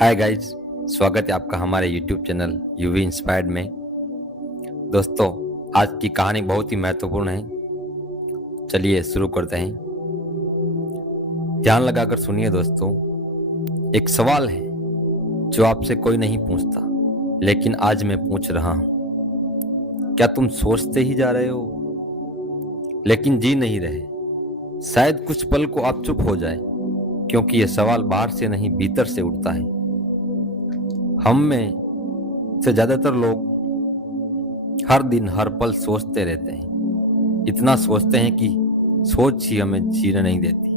Hi guys, स्वागत है आपका हमारे यूट्यूब चैनल यूवी इंस्पायर्ड में। दोस्तों, आज की कहानी बहुत ही महत्वपूर्ण है। चलिए शुरू करते हैं। ध्यान लगाकर सुनिए दोस्तों। एक सवाल है जो आपसे कोई नहीं पूछता, लेकिन आज मैं पूछ रहा हूं। क्या तुम सोचते ही जा रहे हो लेकिन जी नहीं रहे? शायद कुछ पल को आप चुप हो जाए, क्योंकि यह सवाल बाहर से नहीं भीतर से उठता है। हम में से ज्यादातर लोग हर दिन हर पल सोचते रहते हैं। इतना सोचते हैं कि सोच ही हमें जीने नहीं देती।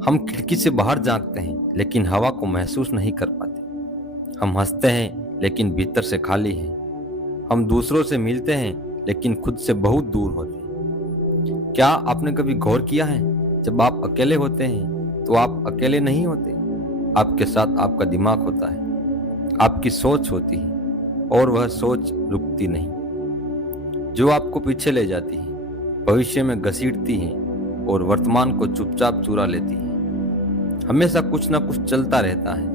हम खिड़की से बाहर झांकते हैं लेकिन हवा को महसूस नहीं कर पाते। हम हंसते हैं लेकिन भीतर से खाली हैं। हम दूसरों से मिलते हैं लेकिन खुद से बहुत दूर होते हैं। क्या आपने कभी गौर किया है, जब आप अकेले होते हैं तो आप अकेले नहीं होते। आपके साथ आपका दिमाग होता है, आपकी सोच होती है, और वह सोच रुकती नहीं, जो आपको पीछे ले जाती है, भविष्य में घसीटती है और वर्तमान को चुपचाप चुरा लेती है। हमेशा कुछ ना कुछ चलता रहता है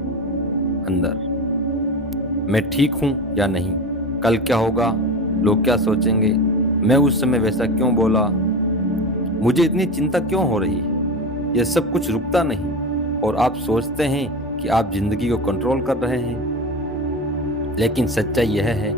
अंदर। मैं ठीक हूं या नहीं, कल क्या होगा, लोग क्या सोचेंगे, मैं उस समय वैसा क्यों बोला, मुझे इतनी चिंता क्यों हो रही है। यह सब कुछ रुकता नहीं, और आप सोचते हैं कि आप जिंदगी को कंट्रोल कर रहे हैं, लेकिन सच्चाई यह है,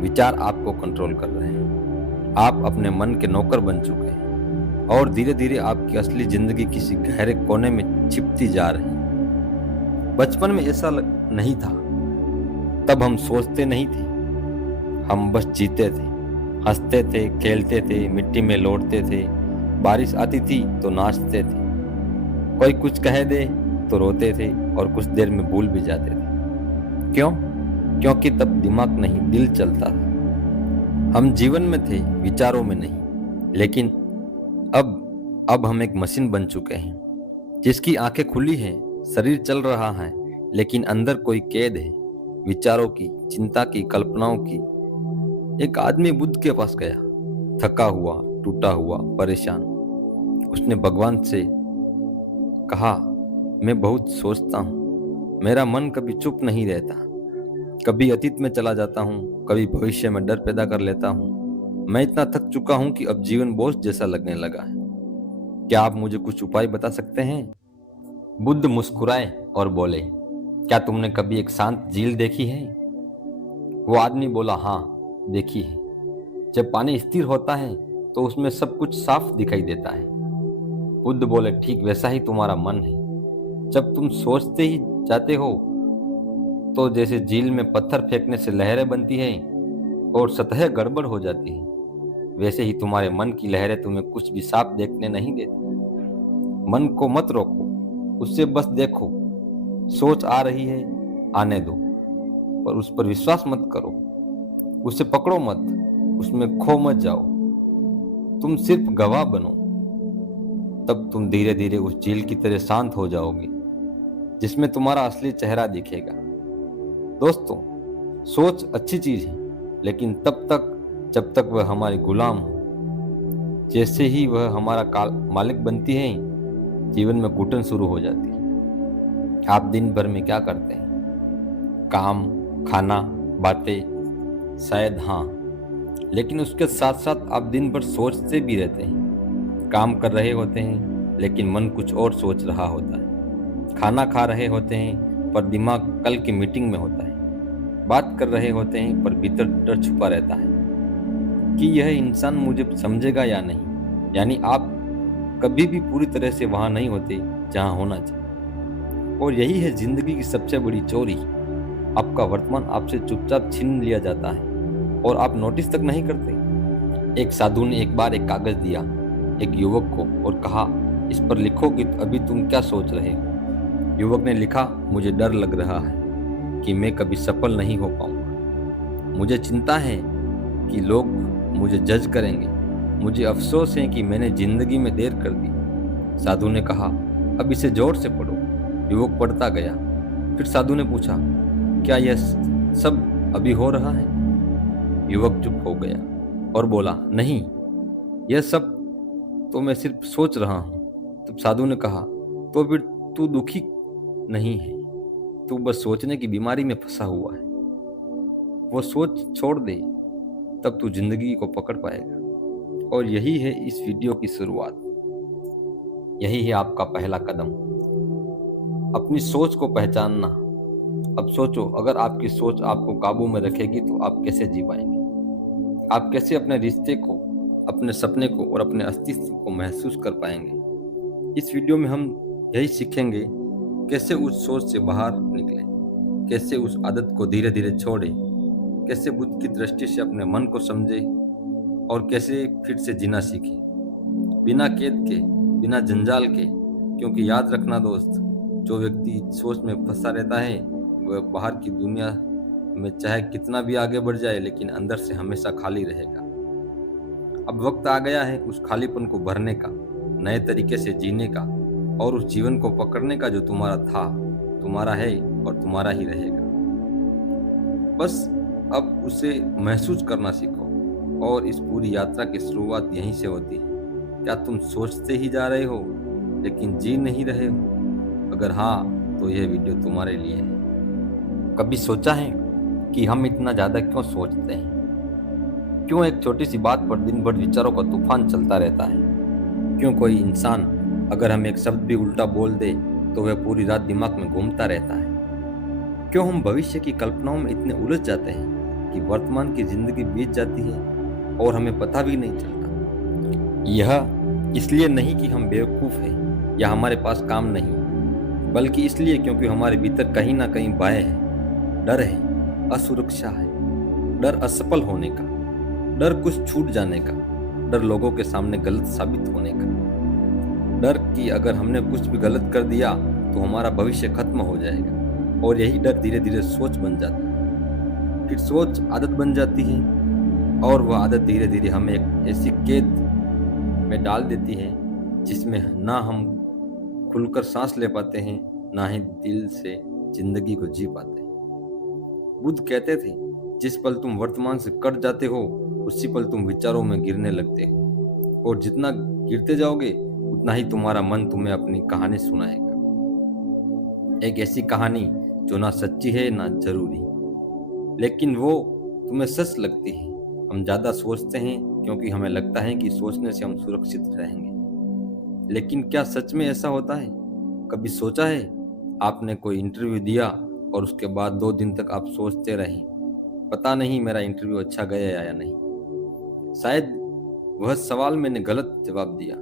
विचार आपको कंट्रोल कर रहे हैं। आप अपने मन के नौकर बन चुके हैं, और धीरे धीरे आपकी असली जिंदगी किसी गहरे कोने में छिपती जा रही है। बचपन में ऐसा नहीं था। तब हम सोचते नहीं थे, हम बस जीते थे, हंसते थे, खेलते थे, मिट्टी में लौटते थे, बारिश आती थी तो नाचते थे, कोई कुछ कह दे तो रोते थे और कुछ देर में भूल भी जाते थे। क्यों? क्योंकि तब दिमाग नहीं, दिल चलता था। हम जीवन में थे, विचारों में नहीं। लेकिन अब हम एक मशीन बन चुके हैं, जिसकी आंखें खुली हैं, शरीर चल रहा है, लेकिन अंदर कोई कैद है, विचारों की, चिंता की, कल्पनाओं की। एक आदमी बुद्ध के पास गया, थका हुआ, टूटा हुआ, परेशान। उसने भगवान से कहा, मैं बहुत सोचता हूँ, मेरा मन कभी चुप नहीं रहता, कभी अतीत में चला जाता हूँ, कभी भविष्य में डर पैदा कर लेता हूँ। मैं इतना थक चुका हूँ कि अब जीवन बोझ जैसा लगने लगा है। क्या आप मुझे कुछ उपाय बता सकते हैं? बुद्ध मुस्कुराए और बोले, क्या तुमने कभी एक शांत झील देखी है? वो आदमी बोला, हाँ, देखी है। जब पानी स्थिर होता है तो उसमें सब कुछ साफ दिखाई देता है। बुद्ध बोले, ठीक वैसा ही तुम्हारा मन है। जब तुम सोचते ही जाते हो तो जैसे झील में पत्थर फेंकने से लहरें बनती हैं और सतह गड़बड़ हो जाती है, वैसे ही तुम्हारे मन की लहरें तुम्हें कुछ भी साफ देखने नहीं देती। मन को मत रोको, उससे बस देखो। सोच आ रही है, आने दो, पर उस पर विश्वास मत करो, उसे पकड़ो मत, उसमें खो मत जाओ। तुम सिर्फ गवाह बनो। तब तुम धीरे धीरे उस झील की तरह शांत हो जाओगे, जिसमें तुम्हारा असली चेहरा दिखेगा। दोस्तों, सोच अच्छी चीज है, लेकिन तब तक जब तक वह हमारी गुलाम हो। जैसे ही वह हमारा मालिक बनती है, जीवन में घुटन शुरू हो जाती है। आप दिन भर में क्या करते हैं? काम, खाना, बातें, शायद हाँ, लेकिन उसके साथ साथ आप दिन भर सोचते भी रहते हैं। काम कर रहे होते हैं लेकिन मन कुछ और सोच रहा होता है। खाना खा रहे होते हैं पर दिमाग कल की मीटिंग में होता है। बात कर रहे होते हैं पर भीतर डर छुपा रहता है कि यह इंसान मुझे समझेगा या नहीं। यानी आप कभी भी पूरी तरह से वहां नहीं होते जहां होना चाहिए। और यही है जिंदगी की सबसे बड़ी चोरी। आपका वर्तमान आपसे चुपचाप छीन लिया जाता है और आप नोटिस तक नहीं करते। एक साधु ने एक बार एक कागज दिया एक युवक को और कहा, इस पर लिखो कि अभी तुम क्या सोच रहे हो। युवक ने लिखा, मुझे डर लग रहा है कि मैं कभी सफल नहीं हो पाऊंगा। मुझे चिंता है कि लोग मुझे जज करेंगे। मुझे अफसोस है कि मैंने जिंदगी में देर कर दी। साधु ने कहा, अब इसे जोर से पढ़ो। युवक पढ़ता गया। फिर साधु ने पूछा, क्या यह सब अभी हो रहा है? युवक चुप हो गया और बोला, नहीं, यह सब तो मैं सिर्फ सोच रहा हूं। तब साधु ने कहा, तो फिर तू दुखी नहीं है? तू बस सोचने की बीमारी में फंसा हुआ है। वो सोच छोड़ दे, तब तू जिंदगी को पकड़ पाएगा। और यही है इस वीडियो की शुरुआत। यही है आपका पहला कदम, अपनी सोच को पहचानना। अब सोचो, अगर आपकी सोच आपको काबू में रखेगी तो आप कैसे जी पाएंगे? आप कैसे अपने रिश्ते को, अपने सपने को और अपने अस्तित्व को महसूस कर पाएंगे? इस वीडियो में हम यही सीखेंगे, कैसे उस सोच से बाहर निकले, कैसे उस आदत को धीरे धीरे छोड़े, कैसे बुद्ध की दृष्टि से अपने मन को समझे और कैसे फिर से जीना सीखे, बिना कैद के, बिना जंजाल के। क्योंकि याद रखना दोस्त, जो व्यक्ति सोच में फंसा रहता है वह बाहर की दुनिया में चाहे कितना भी आगे बढ़ जाए, लेकिन अंदर से हमेशा खाली रहेगा। अब वक्त आ गया है उस खालीपन को भरने का, नए तरीके से जीने का और उस जीवन को पकड़ने का जो तुम्हारा था, तुम्हारा है और तुम्हारा ही रहेगा। बस अब उसे महसूस करना सीखो। और इस पूरी यात्रा की शुरुआत यहीं से होती है। क्या तुम सोचते ही जा रहे हो लेकिन जी नहीं रहे हो? अगर हाँ, तो यह वीडियो तुम्हारे लिए है। कभी सोचा है कि हम इतना ज्यादा क्यों सोचते हैं? क्यों एक छोटी सी बात पर दिन भर विचारों का तूफान चलता रहता है? क्यों कोई इंसान अगर हम एक शब्द भी उल्टा बोल दे तो वह पूरी रात दिमाग में घूमता रहता है? क्यों हम भविष्य की कल्पनाओं में इतने उलझ जाते हैं कि वर्तमान की जिंदगी बीत जाती है और हमें पता भी नहीं चलता? यह इसलिए नहीं कि हम बेवकूफ हैं या हमारे पास काम नहीं, बल्कि इसलिए क्योंकि हमारे भीतर कहीं ना कहीं भय है, डर है, असुरक्षा है, डर असफल होने का, डर कुछ छूट जाने का, डर लोगों के सामने गलत साबित होने का, डर कि अगर हमने कुछ भी गलत कर दिया तो हमारा भविष्य खत्म हो जाएगा। और यही डर धीरे धीरे सोच बन जाता है, फिर सोच आदत बन जाती है और वह आदत धीरे धीरे हमें एक ऐसी कैद में डाल देती है जिसमें ना हम खुलकर सांस ले पाते हैं, ना ही दिल से जिंदगी को जी पाते हैं। बुद्ध कहते थे, जिस पल तुम वर्तमान से कट जाते हो उसी पल तुम विचारों में गिरने लगते हो, और जितना गिरते जाओगे उतना ही तुम्हारा मन तुम्हें अपनी कहानी सुनाएगा। एक ऐसी कहानी जो ना सच्ची है ना जरूरी, लेकिन वो तुम्हें सच लगती है। हम ज्यादा सोचते हैं क्योंकि हमें लगता है कि सोचने से हम सुरक्षित रहेंगे, लेकिन क्या सच में ऐसा होता है? कभी सोचा है आपने कोई इंटरव्यू दिया और उसके बाद 2 दिन तक आप सोचते रहे, पता नहीं मेरा इंटरव्यू अच्छा गया या नहीं, शायद वह सवाल मैंने गलत जवाब दिया,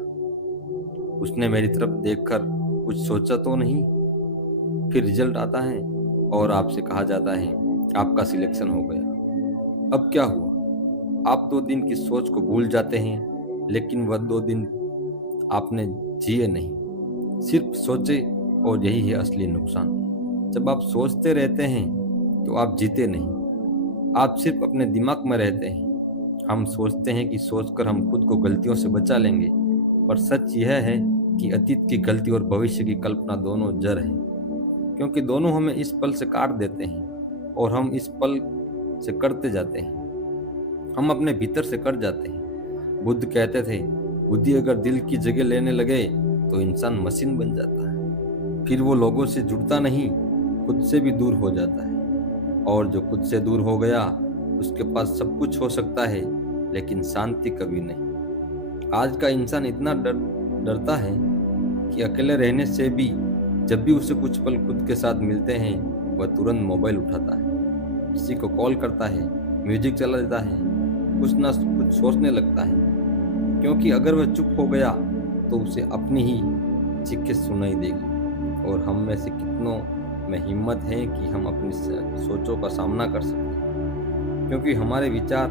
उसने मेरी तरफ देखकर कुछ सोचा तो नहीं। फिर रिजल्ट आता है और आपसे कहा जाता है आपका सिलेक्शन हो गया। अब क्या हुआ? आप 2 दिन की सोच को भूल जाते हैं, लेकिन वह 2 दिन आपने जिए नहीं, सिर्फ सोचे। और यही है असली नुकसान। जब आप सोचते रहते हैं तो आप जीते नहीं, आप सिर्फ अपने दिमाग में रहते हैं। हम सोचते हैं कि सोचकर हम खुद को गलतियों से बचा लेंगे, पर सच यह है कि अतीत की गलती और भविष्य की कल्पना दोनों जड़ हैं, क्योंकि दोनों हमें इस पल से काट देते हैं और हम इस पल से करते जाते हैं, हम अपने भीतर से कट जाते हैं। बुद्ध कहते थे, बुद्धि अगर दिल की जगह लेने लगे तो इंसान मशीन बन जाता है, फिर वो लोगों से जुड़ता नहीं, खुद से भी दूर हो जाता है। और जो खुद से दूर हो गया उसके पास सब कुछ हो सकता है, लेकिन शांति कभी नहीं। आज का इंसान इतना डरता है कि अकेले रहने से भी जब भी उसे कुछ पल खुद के साथ मिलते हैं वह तुरंत मोबाइल उठाता है, किसी को कॉल करता है, म्यूजिक चला देता है, कुछ ना कुछ सोचने लगता है, क्योंकि अगर वह चुप हो गया तो उसे अपनी ही चीखें सुनाई देगी। और हम में से कितनों में हिम्मत है कि हम अपनी सोचों का सामना कर सकें, क्योंकि हमारे विचार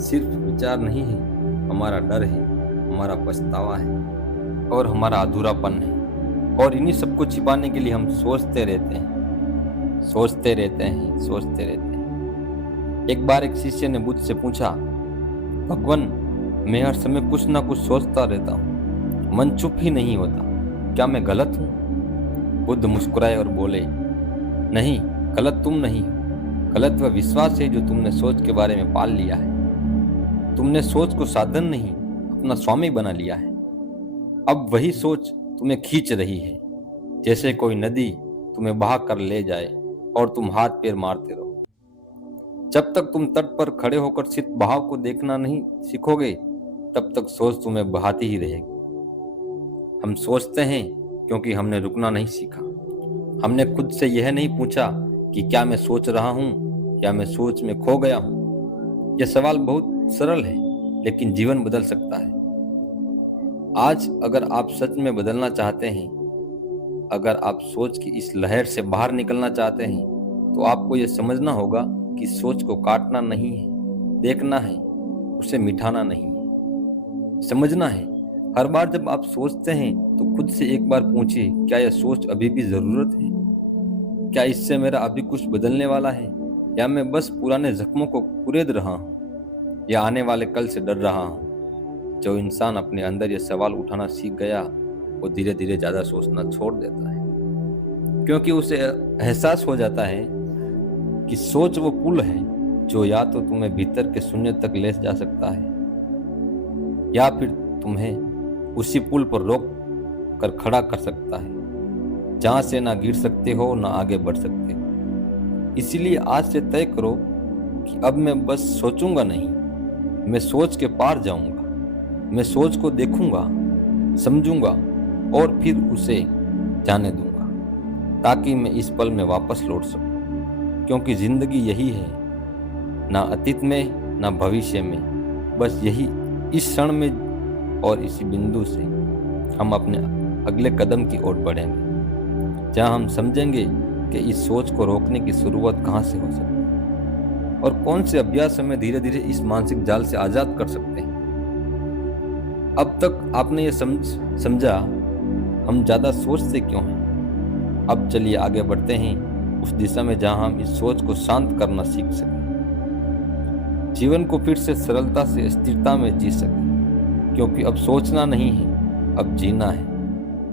सिर्फ विचार नहीं है, हमारा डर है, हमारा पछतावा है और हमारा अधूरापन है। और इन्हीं सबको छिपाने के लिए हम सोचते रहते हैं, सोचते रहते हैं, सोचते रहते हैं। एक बार एक शिष्य ने बुद्ध से पूछा, भगवान, मैं हर समय कुछ ना कुछ सोचता रहता हूँ, मन चुप ही नहीं होता, क्या मैं गलत हूँ? बुद्ध मुस्कुराए और बोले, नहीं, गलत तुम नहीं हो, गलत वह विश्वास है जो तुमने सोच के बारे में पाल लिया है। तुमने सोच को साधन नहीं, अपना स्वामी बना लिया है। अब वही सोच तुम्हें खींच रही है, जैसे कोई नदी तुम्हें बहा कर ले जाए और तुम हाथ पैर मारते रहो। जब तक तुम तट पर खड़े होकर सिर्फ बहाव को देखना नहीं सीखोगे, तब तक सोच तुम्हें बहाती ही रहेगी। हम सोचते हैं क्योंकि हमने रुकना नहीं सीखा। हमने खुद से यह नहीं पूछा कि क्या मैं सोच रहा हूं या मैं सोच में खो गया हूं। यह सवाल बहुत सरल है, लेकिन जीवन बदल सकता है। आज अगर आप सच में बदलना चाहते हैं, अगर आप सोच की इस लहर से बाहर निकलना चाहते हैं, तो आपको यह समझना होगा कि सोच को काटना नहीं है, देखना है, उसे मिटाना नहीं है, समझना है। हर बार जब आप सोचते हैं तो खुद से एक बार पूछिए, क्या यह सोच अभी भी जरूरत है? क्या इससे मेरा अभी कुछ बदलने वाला है, या मैं बस पुराने जख्मों को कुरेद रहा हूँ, या आने वाले कल से डर रहा हूँ? जो इंसान अपने अंदर यह सवाल उठाना सीख गया, वो धीरे धीरे ज्यादा सोचना छोड़ देता है, क्योंकि उसे एहसास हो जाता है कि सोच वो पुल है जो या तो तुम्हें भीतर के शून्य तक ले जा सकता है, या फिर तुम्हें उसी पुल पर रोक कर खड़ा कर सकता है, जहां से ना गिर सकते हो ना आगे बढ़ सकते हो। इसीलिए आज से तय करो कि अब मैं बस सोचूंगा नहीं, मैं सोच के पार जाऊंगा। मैं सोच को देखूंगा, समझूंगा और फिर उसे जाने दूंगा, ताकि मैं इस पल में वापस लौट सकूं। क्योंकि जिंदगी यही है, ना अतीत में ना भविष्य में, बस यही इस क्षण में, और इसी बिंदु से हम अपने अगले कदम की ओर बढ़ेंगे, जहां हम समझेंगे कि इस सोच को रोकने की शुरुआत कहां से हो सकती है और कौन से अभ्यास हमें धीरे धीरे इस मानसिक जाल से आजाद कर सकते हैं। अब तक आपने ये समझा हम ज्यादा सोचते क्यों हैं। अब चलिए आगे बढ़ते हैं उस दिशा में जहां हम इस सोच को शांत करना सीख सकें, जीवन को फिर से सरलता से स्थिरता में जी सकें। क्योंकि अब सोचना नहीं है, अब जीना है।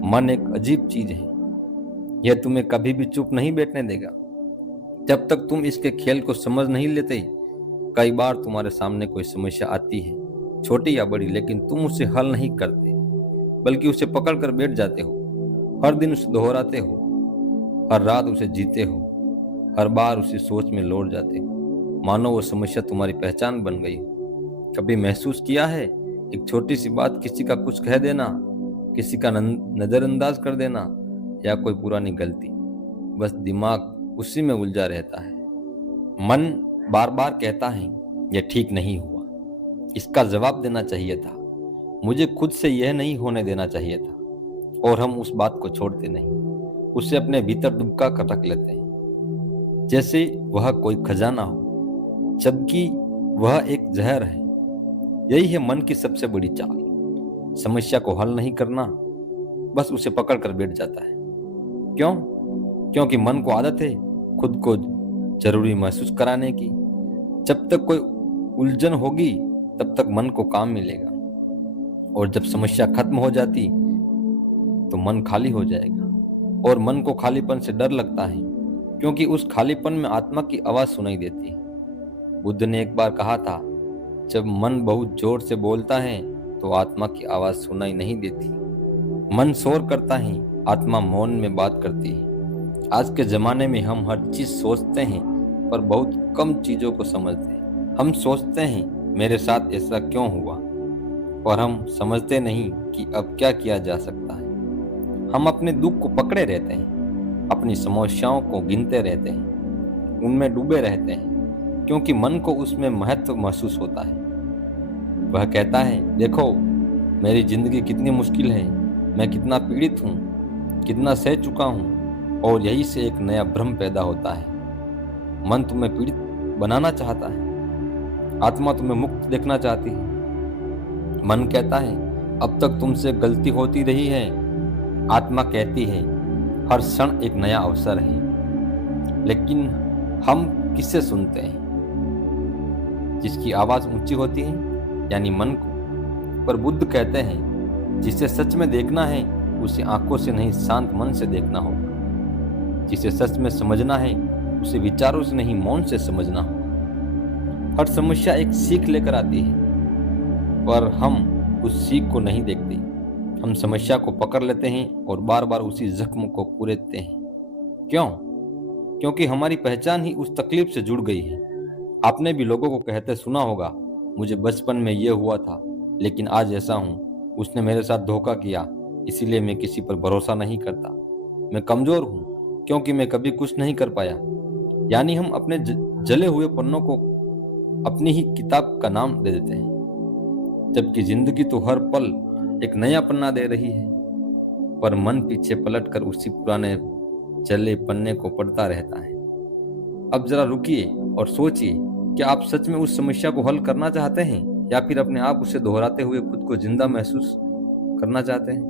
मन एक अजीब चीज है, यह तुम्हें कभी भी चुप नहीं बैठने देगा जब तक तुम इसके खेल को समझ नहीं लेते। कई बार तुम्हारे सामने कोई समस्या आती है, छोटी या बड़ी, लेकिन तुम उसे हल नहीं करते, बल्कि उसे पकड़ कर बैठ जाते हो। हर दिन उसे दोहराते हो, हर रात उसे जीते हो, हर बार उसी सोच में लौट जाते हो, मानो वो समस्या तुम्हारी पहचान बन गई हो। कभी महसूस किया है, एक छोटी सी बात, किसी का कुछ कह देना, किसी का नजरअंदाज कर देना, या कोई पुरानी गलती, बस दिमाग उसी में उलझा रहता है। मन बार बार कहता है यह ठीक नहीं हुआ, इसका जवाब देना चाहिए था, मुझे खुद से यह नहीं होने देना चाहिए था। और हम उस बात को छोड़ते नहीं, उसे अपने भीतर दुबका कर रख लेते हैं, जैसे वह कोई खजाना हो, जबकि वह एक जहर है। यही है मन की सबसे बड़ी चाल, समस्या को हल नहीं करना, बस उसे पकड़ कर बैठ जाता है। क्यों? क्योंकि मन को आदत है खुद को जरूरी महसूस कराने की। जब तक कोई उलझन होगी तब तक मन को काम मिलेगा, और जब समस्या खत्म हो जाती तो मन खाली हो जाएगा। और मन को खालीपन से डर लगता है, क्योंकि उस खालीपन में आत्मा की आवाज सुनाई देती है। बुद्ध ने एक बार कहा था, जब मन बहुत जोर से बोलता है तो आत्मा की आवाज सुनाई नहीं देती। मन शोर करता है, आत्मा मौन में बात करती है। आज के जमाने में हम हर चीज सोचते हैं, पर बहुत कम चीजों को समझते हैं। हम सोचते हैं मेरे साथ ऐसा क्यों हुआ, और हम समझते नहीं कि अब क्या किया जा सकता है। हम अपने दुख को पकड़े रहते हैं, अपनी समस्याओं को गिनते रहते हैं, उनमें डूबे रहते हैं, क्योंकि मन को उसमें महत्व महसूस होता है। वह कहता है, देखो मेरी जिंदगी कितनी मुश्किल है, मैं कितना पीड़ित हूँ, कितना सह चुका हूँ। और यही से एक नया भ्रम पैदा होता है। मन तुम्हें पीड़ित बनाना चाहता है, आत्मा तुम्हें मुक्त देखना चाहती है। मन कहता है अब तक तुमसे गलती होती रही है, आत्मा कहती है हर क्षण एक नया अवसर है। लेकिन हम किससे सुनते हैं? जिसकी आवाज ऊंची होती है, यानी मन को। पर बुद्ध कहते हैं जिसे सच में देखना है उसे आंखों से नहीं शांत मन से देखना होगा। जिसे सच में समझना है उसे विचारों से नहीं मौन से समझना होगा। हर समस्या एक सीख लेकर आती है, पर हम उस सीख को नहीं देखते। हम समस्या को पकड़ लेते हैं और बार बार उसी जख्म को कुरेदते हैं। क्यों? क्योंकि हमारी पहचान ही उस तकलीफ से जुड़ गई है। आपने भी लोगों को कहते सुना होगा, मुझे बचपन में ये हुआ था लेकिन आज ऐसा हूँ, उसने मेरे साथ धोखा किया इसीलिए मैं किसी पर भरोसा नहीं करता, मैं कमजोर हूँ क्योंकि मैं कभी कुछ नहीं कर पाया। यानी हम अपने जले हुए पन्नों को अपनी ही किताब का नाम दे देते हैं, जबकि जिंदगी तो हर पल एक नया पन्ना दे रही है। पर मन पीछे पलटकर उसी पुराने जले पन्ने को पढ़ता रहता है। अब जरा रुकिए और सोचिए, क्या आप सच में उस समस्या को हल करना चाहते हैं या फिर अपने आप उसे दोहराते हुए खुद को जिंदा महसूस करना चाहते हैं?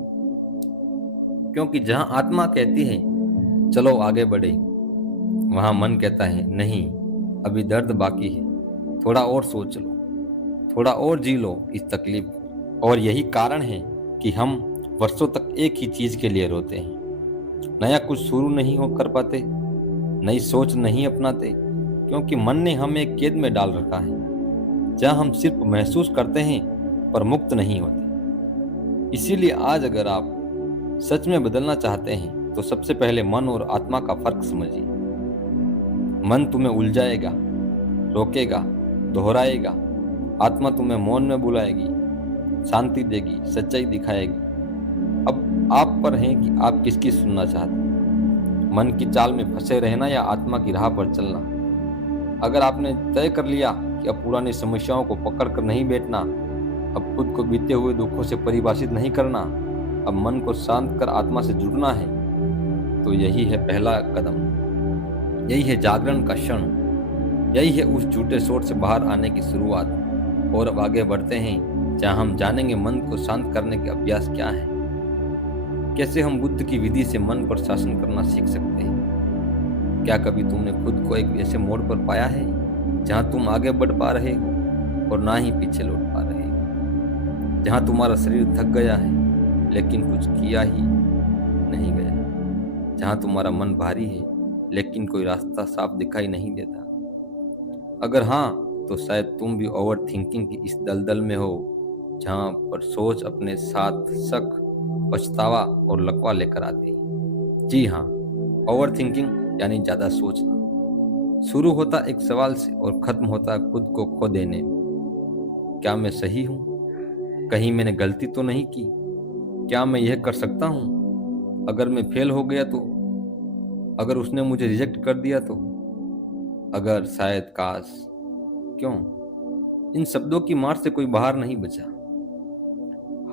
क्योंकि जहां आत्मा कहती है चलो आगे बढ़े, वहां मन कहता है नहीं, अभी दर्द बाकी है, थोड़ा और सोच लो, थोड़ा और जी लो इस तकलीफ को। और यही कारण है कि हम वर्षों तक एक ही चीज के लिए रोते हैं, नया कुछ शुरू नहीं हो कर पाते, नई सोच नहीं अपनाते, क्योंकि मन ने हमें एक कैद में डाल रखा है जहां हम सिर्फ महसूस करते हैं पर मुक्त नहीं होते। इसीलिए आज अगर आप सच में बदलना चाहते हैं तो सबसे पहले मन और आत्मा का फर्क समझिए। मन तुम्हें उलझाएगा, रोकेगा, दोहराएगा। आत्मा तुम्हें मौन में बुलाएगी, शांति देगी, सच्चाई दिखाएगी। अब आप पर है कि आप किसकी सुनना चाहते हैं, मन की चाल में फंसे रहना या आत्मा की राह पर चलना। अगर आपने तय कर लिया कि अब पुरानी समस्याओं को पकड़ कर नहीं बैठना, अब खुद को बीते हुए दुखों से परिभाषित नहीं करना, अब मन को शांत कर आत्मा से जुड़ना है, तो यही है पहला कदम, यही है जागरण का क्षण, यही है उस झूठे सोच से बाहर आने की शुरुआत। और अब आगे बढ़ते हैं जहां हम जानेंगे मन को शांत करने के अभ्यास क्या है, कैसे हम बुद्ध की विधि से मन पर शासन करना सीख सकते हैं। क्या कभी तुमने खुद को एक ऐसे मोड़ पर पाया है जहां तुम आगे बढ़ पा रहे हो और ना ही पीछे लौट पा रहे हो, जहां तुम्हारा शरीर थक गया है लेकिन कुछ किया ही नहीं गया, जहां तुम्हारा मन भारी है लेकिन कोई रास्ता साफ दिखाई नहीं देता? अगर हाँ, तो शायद तुम भी ओवर थिंकिंग की इस दलदल में हो जहां पर सोच अपने साथ शक, पछतावा और लकवा लेकर आती है। जी हाँ, ओवर थिंकिंग यानी ज्यादा सोचना शुरू होता एक सवाल से और खत्म होता खुद को खो देने में। क्या मैं सही हूँ? कहीं मैंने गलती तो नहीं की? क्या मैं यह कर सकता हूँ? अगर मैं फेल हो गया तो? अगर उसने मुझे रिजेक्ट कर दिया तो? अगर, शायद, काश। क्यों? इन शब्दों की मार से कोई बाहर नहीं बचा।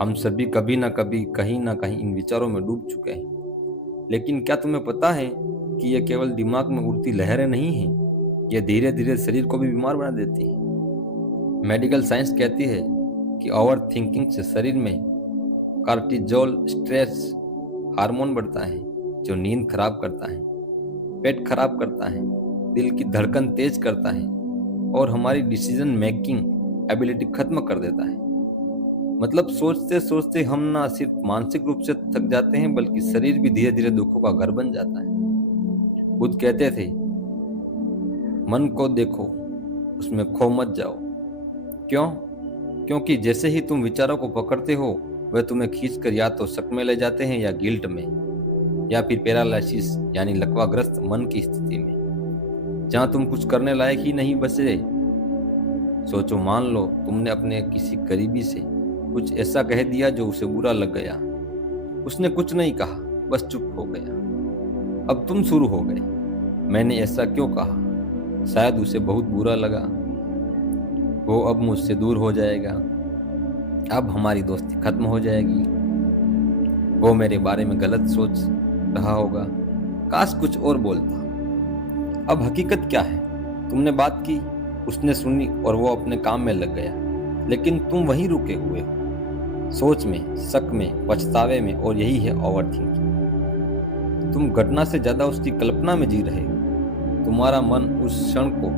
हम सभी कभी ना कभी कहीं ना कहीं इन विचारों में डूब चुके हैं। लेकिन क्या तुम्हें पता है कि यह केवल दिमाग में उड़ती लहरें नहीं हैं, यह धीरे धीरे शरीर को भी बीमार बना देती है। मेडिकल साइंस कहती है कि ओवर थिंकिंग से शरीर में कार्टिजोल स्ट्रेस हार्मोन बढ़ता है जो नींद खराब करता है, पेट खराब करता है, दिल की धड़कन तेज करता है और हमारी डिसीजन मेकिंग एबिलिटी खत्म कर देता है। मतलब सोचते सोचते हम ना सिर्फ मानसिक रूप से थक जाते हैं बल्कि शरीर भी धीरे धीरे दुखों का घर बन जाता है। बुद्ध कहते थे, मन को देखो, उसमें खो मत जाओ। क्यों? क्योंकि जैसे ही तुम विचारों को पकड़ते हो वह तुम्हें खींचकर या तो शक में ले जाते हैं या गिल्ट में, या फिर पैरालिसिस यानी लकवाग्रस्त मन की स्थिति में, जहां तुम कुछ करने लायक ही नहीं बचे। सोचो, मान लो तुमने अपने किसी करीबी से कुछ ऐसा कह दिया जो उसे बुरा लग गया। उसने कुछ नहीं कहा, बस चुप हो गया। अब तुम शुरू हो गए, मैंने ऐसा क्यों कहा? शायद उसे बहुत बुरा लगा, वो अब मुझसे दूर हो जाएगा, अब हमारी दोस्ती खत्म हो जाएगी, वो मेरे बारे में गलत सोच रहा होगा, काश कुछ और बोलता। अब हकीकत क्या है? तुमने बात की, उसने सुनी और वो अपने काम में लग गया, लेकिन तुम वहीं रुके हुए हो, सोच में, शक में, पछतावे में। और यही है ओवर थिंकिंग। तुम घटना से ज्यादा उसकी कल्पना में जी रहे हो। तुम्हारा मन उस क्षण को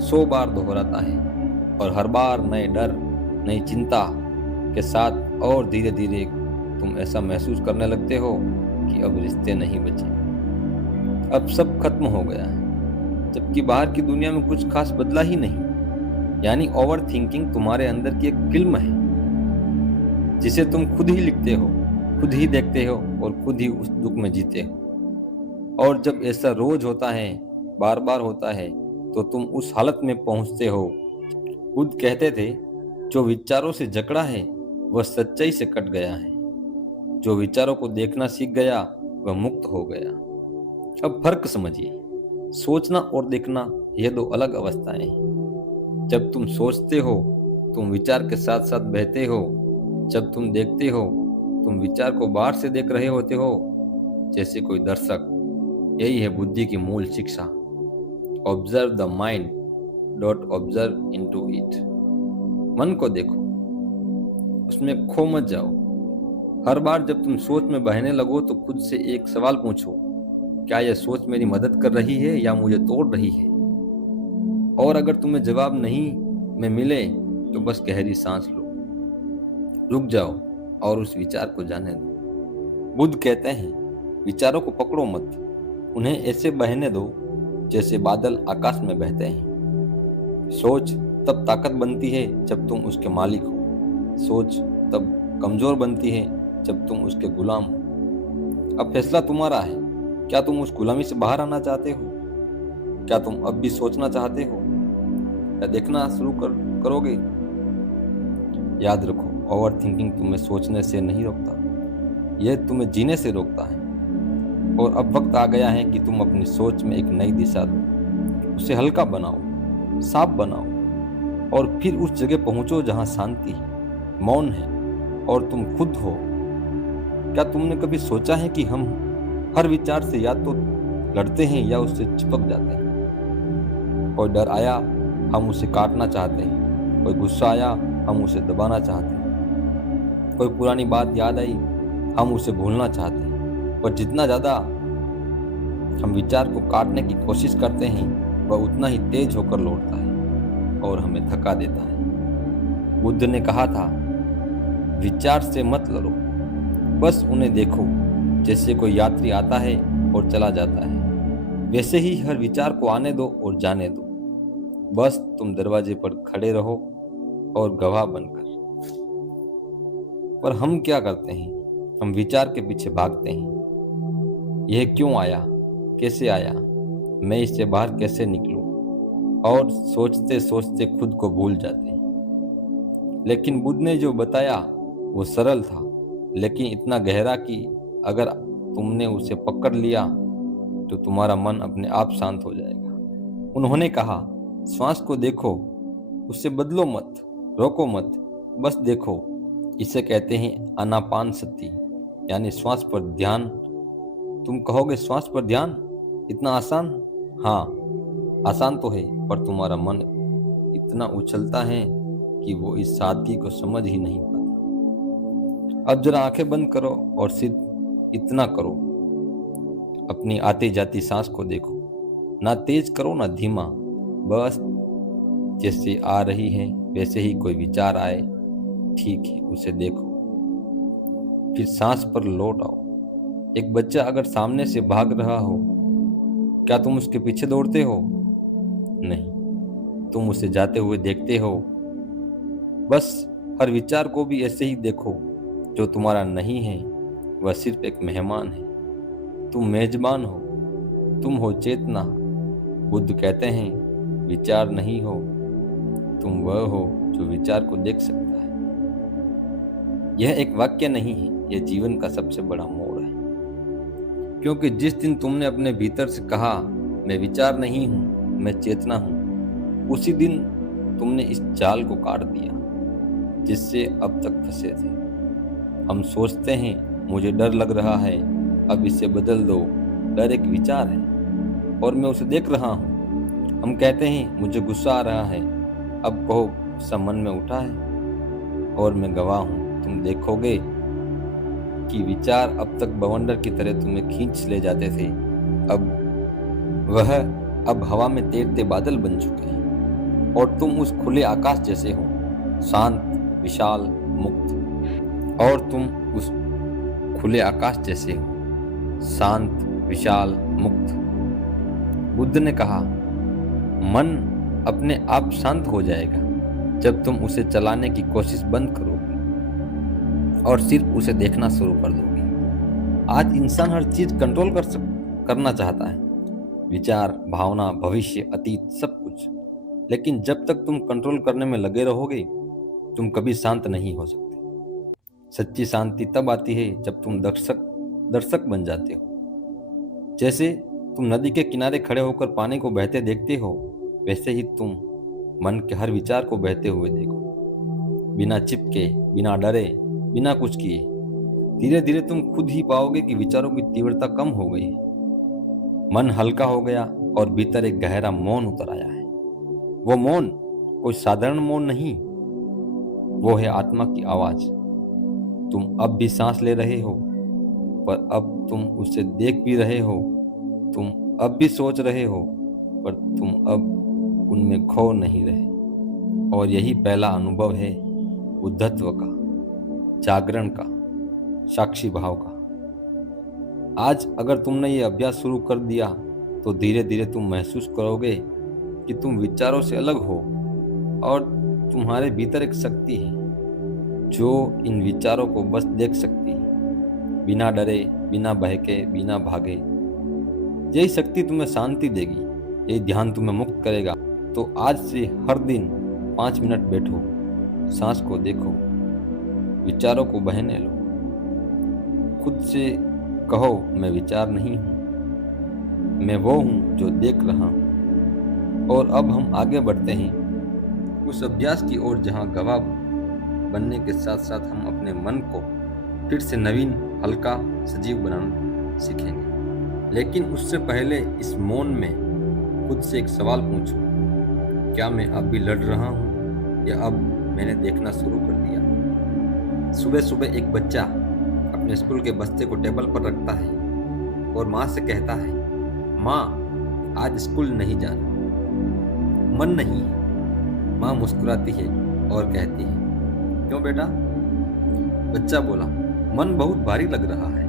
100 बार दोहराता है और हर बार नए डर, नई चिंता के साथ, और धीरे धीरे तुम ऐसा महसूस करने लगते हो कि अब रिश्ते नहीं बचे, अब सब खत्म हो गया है, जबकि बाहर की दुनिया में कुछ खास बदला ही नहीं। यानी ओवर थिंकिंग तुम्हारे अंदर की एक फिल्म है जिसे तुम खुद ही लिखते हो, खुद ही देखते हो और खुद ही उस दुख में जीते हो। और जब ऐसा रोज होता है, बार बार होता है, तो तुम उस हालत में पहुंचते हो। बुद्ध कहते थे, जो विचारों से जकड़ा है वह सच्चाई से कट गया है, जो विचारों को देखना सीख गया वह मुक्त हो गया। अब फर्क समझिए, सोचना और देखना यह दो अलग अवस्थाएं हैं। जब तुम सोचते हो तुम विचार के साथ साथ बहते हो, जब तुम देखते हो तुम विचार को बाहर से देख रहे होते हो, जैसे कोई दर्शक। यही है बुद्धि की मूल शिक्षा। Observe the mind, don't observe into it. मन को देखो, उसमें खो मत जाओ। हर बार जब तुम सोच में बहने लगो तो खुद से एक सवाल पूछो, क्या यह सोच मेरी मदद कर रही है या मुझे तोड़ रही है? और अगर तुम्हें जवाब नहीं में मिले तो बस गहरी सांस लो, रुक जाओ और उस विचार को जाने दो। बुद्ध कहते हैं, विचारों को पकड़ो मत, उन्हें ऐसे बहने दो जैसे बादल आकाश में बहते हैं। सोच तब ताकत बनती है जब तुम उसके मालिक हो। सोच तब कमजोर बनती है जब तुम उसके गुलाम हो। अब फैसला तुम्हारा है, क्या तुम उस गुलामी से बाहर आना चाहते हो? क्या तुम अब भी सोचना चाहते हो या देखना शुरू करोगे? याद रखो, ओवर थिंकिंग तुम्हें सोचने से नहीं रोकता, यह तुम्हें जीने से रोकता है। और अब वक्त आ गया है कि तुम अपनी सोच में एक नई दिशा दो, उसे हल्का बनाओ, साफ बनाओ और फिर उस जगह पहुंचो जहां शांति है, मौन है और तुम खुद हो। क्या तुमने कभी सोचा है कि हम हर विचार से या तो लड़ते हैं या उससे चिपक जाते हैं? कोई डर आया, हम उसे काटना चाहते हैं। कोई गुस्सा आया, हम उसे दबाना चाहते हैं। कोई पुरानी बात याद आई, हम उसे भूलना चाहते हैं। पर जितना ज्यादा हम विचार को काटने की कोशिश करते हैं, वह उतना ही तेज होकर लौटता है और हमें थका देता है। बुद्ध ने कहा था, विचार से मत लड़ो, बस उन्हें देखो। जैसे कोई यात्री आता है और चला जाता है, वैसे ही हर विचार को आने दो और जाने दो। बस तुम दरवाजे पर खड़े रहो और गवाह बनकर। पर हम क्या करते हैं? हम विचार के पीछे भागते हैं। यह क्यों आया, कैसे आया, मैं इससे बाहर कैसे निकलूं? और सोचते सोचते खुद को भूल जाते हैं। लेकिन बुद्ध ने जो बताया वो सरल था, लेकिन इतना गहरा कि अगर तुमने उसे पकड़ लिया तो तुम्हारा मन अपने आप शांत हो जाएगा। उन्होंने कहा, श्वास को देखो, उसे बदलो मत, रोको मत, बस देखो। इसे कहते हैं आनापानसति, यानी श्वास पर ध्यान। तुम कहोगे, श्वास पर ध्यान इतना आसान? हाँ, आसान तो है, पर तुम्हारा मन इतना उछलता है कि वो इस सादगी को समझ ही नहीं पाता। अब जरा आंखें बंद करो और सिर्फ इतना करो, अपनी आती जाती सांस को देखो। ना तेज करो ना धीमा, बस जैसे आ रही है वैसे ही कोई विचार आए, ठीक है, उसे देखो, फिर सांस पर लौट आओ। एक बच्चा अगर सामने से भाग रहा हो, क्या तुम उसके पीछे दौड़ते हो? नहीं, तुम उसे जाते हुए देखते हो। बस हर विचार को भी ऐसे ही देखो। जो तुम्हारा नहीं है वह सिर्फ एक मेहमान है, तुम मेजबान हो, तुम हो चेतना। बुद्ध कहते हैं, विचार नहीं हो, तुम वह हो जो विचार को देख सकता है। यह एक वाक्य नहीं है, यह जीवन का सबसे बड़ा मोड़ है। क्योंकि जिस दिन तुमने अपने भीतर से कहा, मैं विचार नहीं हूं, मैं चेतना हूं, उसी दिन तुमने इस जाल को काट दिया जिससे अब तक फंसे थे। हम सोचते हैं, मुझे डर लग रहा है, अब इसे बदल दो। डर एक विचार है और मैं उसे देख रहा हूं। हम कहते हैं, मुझे गुस्सा आ रहा है, अब कहो, गुस्सा मन में उठा है और मैं गवाह हूं। तुम देखोगे कि विचार अब तक बवंडर की तरह तुम्हें खींच ले जाते थे, अब हवा में तैरते बादल बन चुके हैं और तुम उस खुले आकाश जैसे हो, शांत, विशाल, मुक्त। और तुम उस खुले आकाश जैसे हो, शांत, विशाल, मुक्त। बुद्ध ने कहा, मन अपने आप शांत हो जाएगा जब तुम उसे चलाने की कोशिश बंद करोगे और सिर्फ उसे देखना शुरू कर दोगे। आज इंसान हर चीज कंट्रोल कर करना चाहता है, विचार, भावना, भविष्य, अतीत, सब कुछ। लेकिन जब तक तुम कंट्रोल करने में लगे रहोगे, तुम कभी शांत नहीं हो सकते। सच्ची शांति तब आती है जब तुम दर्शक दर्शक बन जाते हो। जैसे तुम नदी के किनारे खड़े होकर पानी को बहते देखते हो, वैसे ही तुम मन के हर विचार को बहते हुए देखो, बिना चिपके, बिना डरे, बिना कुछ किए। धीरे धीरे तुम खुद ही पाओगे कि विचारों की तीव्रता कम हो गई है, मन हल्का हो गया और भीतर एक गहरा मौन उतर आया है। वो मौन कोई साधारण मौन नहीं, वो है आत्मा की आवाज। तुम अब भी सांस ले रहे हो, पर अब तुम उसे देख भी रहे हो। तुम अब भी सोच रहे हो, पर तुम अब उनमें खो नहीं रहे। और यही पहला अनुभव है बुद्धत्व का, जागरण का, साक्षी भाव का। आज अगर तुमने ये अभ्यास शुरू कर दिया तो धीरे धीरे तुम महसूस करोगे कि तुम विचारों से अलग हो और तुम्हारे भीतर एक शक्ति है जो इन विचारों को बस देख सकती है, बिना डरे, बिना बहके, बिना भागे। यही शक्ति तुम्हें शांति देगी, यही ध्यान तुम्हें मुक्त करेगा। तो आज से हर दिन 5 मिनट बैठो, सांस को देखो, विचारों को बहने लो, खुद से कहो, मैं विचार नहीं हूं, मैं वो हूं जो देख रहा हूं। और अब हम आगे बढ़ते हैं उस अभ्यास की ओर जहां गवाह बनने के साथ साथ हम अपने मन को फिर से नवीन, हल्का, सजीव बनाना सीखेंगे। लेकिन उससे पहले इस मौन में खुद से एक सवाल पूछो, क्या मैं अब भी लड़ रहा हूं या अब मैंने देखना शुरू कर दिया? सुबह सुबह एक बच्चा अपने स्कूल के बस्ते को टेबल पर रखता है और माँ से कहता है, माँ आज स्कूल नहीं जाना। मन नहीं है। माँ मुस्कुराती है और कहती है, क्यों बेटा? बच्चा बोला, मन बहुत भारी लग रहा है,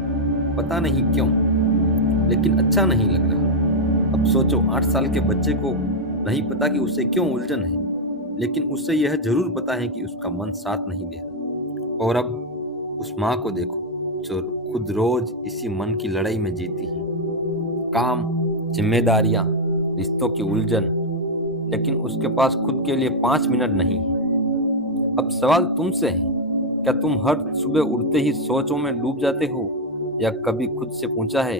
पता नहीं क्यों, लेकिन अच्छा नहीं लग रहा। अब सोचो, 8 साल के बच्चे को नहीं पता कि उसे क्यों उलझन है, लेकिन उसे यह जरूर पता है कि उसका मन साथ नहीं दे रहा। और अब उस माँ को देखो जो खुद रोज इसी मन की लड़ाई में जीती है, काम, जिम्मेदारियां, रिश्तों की उलझन, लेकिन उसके पास खुद के लिए 5 मिनट नहीं है। अब सवाल तुमसे है, क्या तुम हर सुबह उठते ही सोचों में डूब जाते हो या कभी खुद से पूछा है,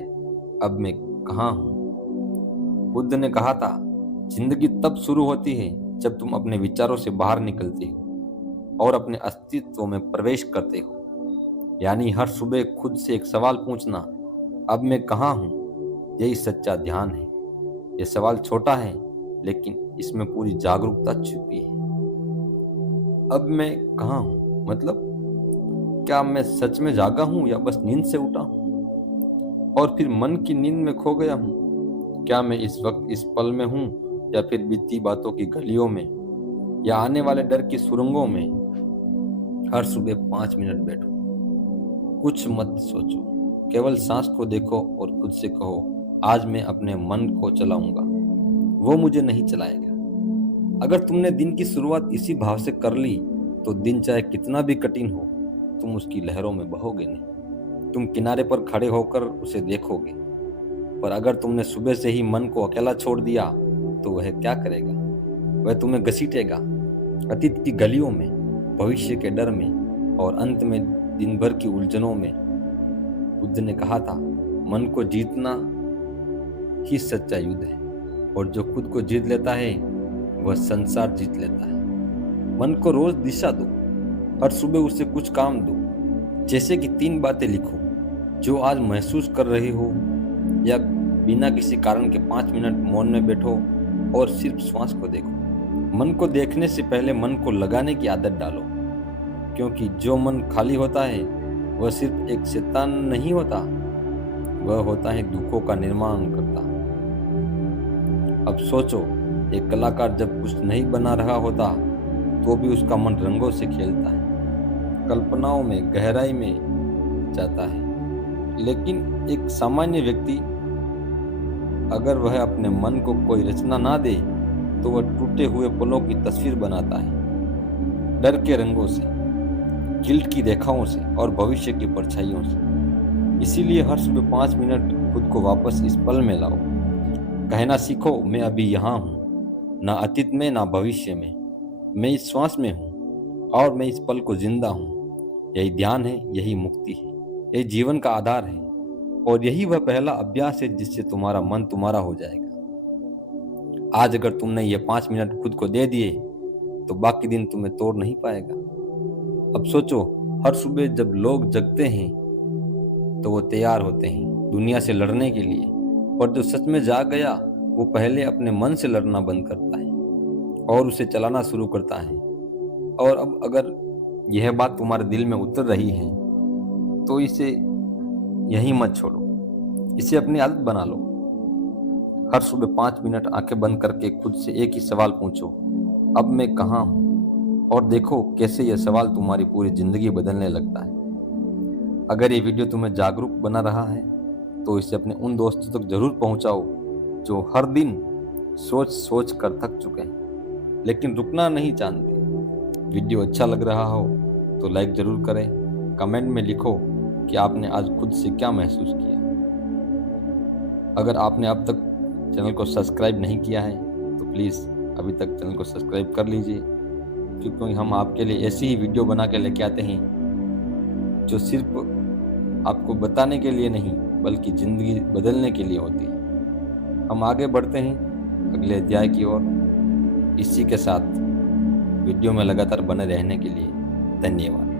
अब मैं कहाँ हूँ? बुद्ध ने कहा था, जिंदगी तब शुरू होती है जब तुम अपने विचारों से बाहर निकलते हो और अपने अस्तित्व में प्रवेश करते हो। यानी हर सुबह खुद से एक सवाल पूछना, अब मैं कहाँ हूँ? यही सच्चा ध्यान है। यह सवाल छोटा है, लेकिन इसमें पूरी जागरूकता छुपी है। अब मैं कहाँ हूँ मतलब, क्या मैं सच में जागा हूँ या बस नींद से उठा हूँ और फिर मन की नींद में खो गया हूँ? क्या मैं इस वक्त इस पल में हूँ या फिर बीती बातों की गलियों में या आने वाले डर की सुरंगों में? हर सुबह 5 मिनट बैठो, कुछ मत सोचो, केवल सांस को देखो और खुद से कहो, आज मैं अपने मन को चलाऊंगा, वो मुझे नहीं चलाएगा। अगर तुमने दिन की शुरुआत इसी भाव से कर ली तो दिन चाहे कितना भी कठिन हो, तुम उसकी लहरों में बहोगे नहीं। तुम किनारे पर खड़े होकर उसे देखोगे। पर अगर तुमने सुबह से ही मन को अकेला छोड़ दिया तो वह क्या करेगा? वह तुम्हें घसीटेगा, अतीत की गलियों में, भविष्य के डर में और अंत में दिन भर की उलझनों में। बुद्ध ने कहा था, मन को जीतना ही सच्चा युद्ध है और जो खुद को जीत लेता है वह संसार जीत लेता है। मन को रोज दिशा दो, हर सुबह उसे कुछ काम दो, जैसे कि 3 बातें लिखो जो आज महसूस कर रहे हो, या बिना किसी कारण के 5 मिनट मौन में बैठो और सिर्फ श्वास को देखो। मन को देखने से पहले मन को लगाने की आदत डालो, क्योंकि जो मन खाली होता है वह सिर्फ एक शैतान नहीं होता, वह होता है दुखों का निर्माण करता। अब सोचो, एक कलाकार जब कुछ नहीं बना रहा होता तो भी उसका मन रंगों से खेलता है, कल्पनाओं में, गहराई में जाता है। लेकिन एक सामान्य व्यक्ति, अगर वह अपने मन को कोई रचना ना दे तो वह टूटे हुए पलों की तस्वीर बनाता है, डर के रंगों से, गिल्ट की रेखाओं से और भविष्य की परछाइयों से। इसीलिए हर सुबह 5 मिनट खुद को वापस इस पल में लाओ। कहना सीखो, मैं अभी यहाँ हूँ, ना अतीत में ना भविष्य में। मैं इस श्वास में हूँ और मैं इस पल को जिंदा हूँ। यही ध्यान है, यही मुक्ति है, यही जीवन का आधार है, और यही वह पहला अभ्यास है जिससे तुम्हारा मन तुम्हारा हो जाएगा। आज अगर तुमने ये 5 मिनट खुद को दे दिए तो बाकी दिन तुम्हें तोड़ नहीं पाएगा। अब सोचो, हर सुबह जब लोग जगते हैं तो वो तैयार होते हैं दुनिया से लड़ने के लिए, पर जो सच में जाग गया वो पहले अपने मन से लड़ना बंद करता है और उसे चलाना शुरू करता है। और अब अगर यह बात तुम्हारे दिल में उतर रही है तो इसे यहीं मत छोड़ो, इसे अपनी आदत बना लो। हर सुबह 5 मिनट आंखें बंद करके खुद से एक ही सवाल पूछो, अब मैं कहाँ हूँ? और देखो कैसे यह सवाल तुम्हारी पूरी जिंदगी बदलने लगता है। अगर ये वीडियो तुम्हें जागरूक बना रहा है तो इसे अपने उन दोस्तों तक जरूर पहुंचाओ जो हर दिन सोच सोच कर थक चुके हैं लेकिन रुकना नहीं जानते। वीडियो अच्छा लग रहा हो तो लाइक जरूर करें, कमेंट में लिखो कि आपने आज खुद से क्या महसूस किया। अगर आपने अब तक चैनल को सब्सक्राइब नहीं किया है तो प्लीज़ अभी तक चैनल को सब्सक्राइब कर लीजिए, क्योंकि हम आपके लिए ऐसी ही वीडियो बना के लेके आते हैं जो सिर्फ आपको बताने के लिए नहीं बल्कि ज़िंदगी बदलने के लिए होती है। हम आगे बढ़ते हैं अगले अध्याय की ओर। इसी के साथ वीडियो में लगातार बने रहने के लिए धन्यवाद।